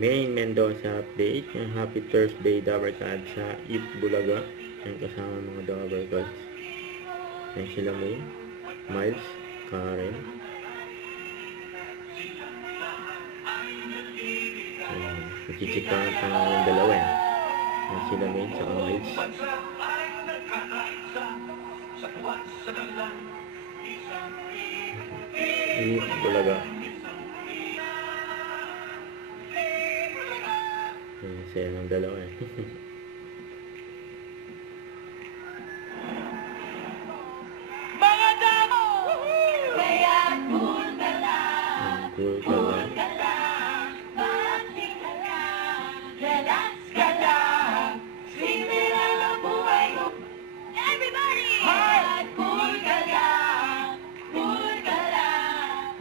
Main Mendoza update. Yung happy Thursday Dabarkad sa Eat Bulaga. Yung kasama mga Dabarkads. Yan sila Main, Miles, Karen. Chichikahan pa nga yung dalawa yan. Yan sila Main sa Miles. Eat Bulaga. Yan sila ng dalawa eh. Cool ka lang. Relax ka lang. Singin ang buhay mo. Everybody! Cool ka lang. Cool ka lang.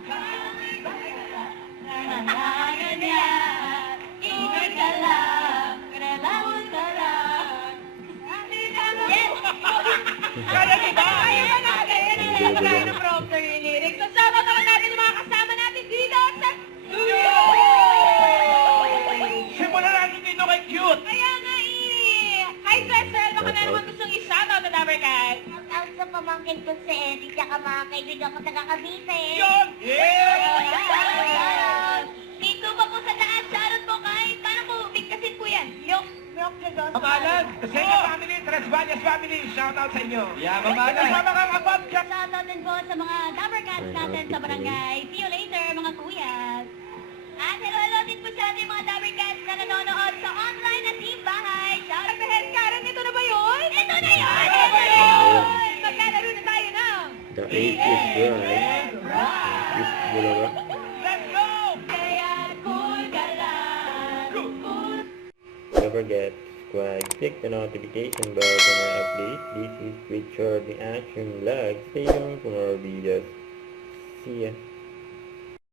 Nanangan niya. Ingat ka lang. Relax ka lang. Yes! Kaya kita! Kaya ba natin? Yan ang tayo ng prompter yung lyrics. Kasama naman natin yung mga kasama natin dito sa studio! Simulan natin dito kay Cute! Kaya nga eh! Hi, Cecil! Baka na naman gustong isa-out na Dabarkad. Out sa pamangkin ko si Eddie, tsaka mga kaibigan ko taga Cavite. Yun! Dito pa po sa taas, shoutout po kahit paano po bigkasin po yan. Milk Lagos. Mamalan! Kasenya family, Tres Valles family, shout out sa inyo! Yeah, mamalan! Kasama kang abot ka! Shoutout din po sa mga Dabarkads natin sa barangay. See you later, mga kuyas. At hello din po sa ating mga Dabarkads na nanonood sa online at team bahay. Shoutout sa head Karen, ito na ba yun? Ito na yun! Ito na yun! Magkalaro na tayo ng The 80s guys. Eat Bulaga. Let's go! Kaya cool ka lang. Cool. Don't forget, subscribe, click the notification bell for more updates. This is Richard the Action Vlog. Stay tuned for more videos. See ya.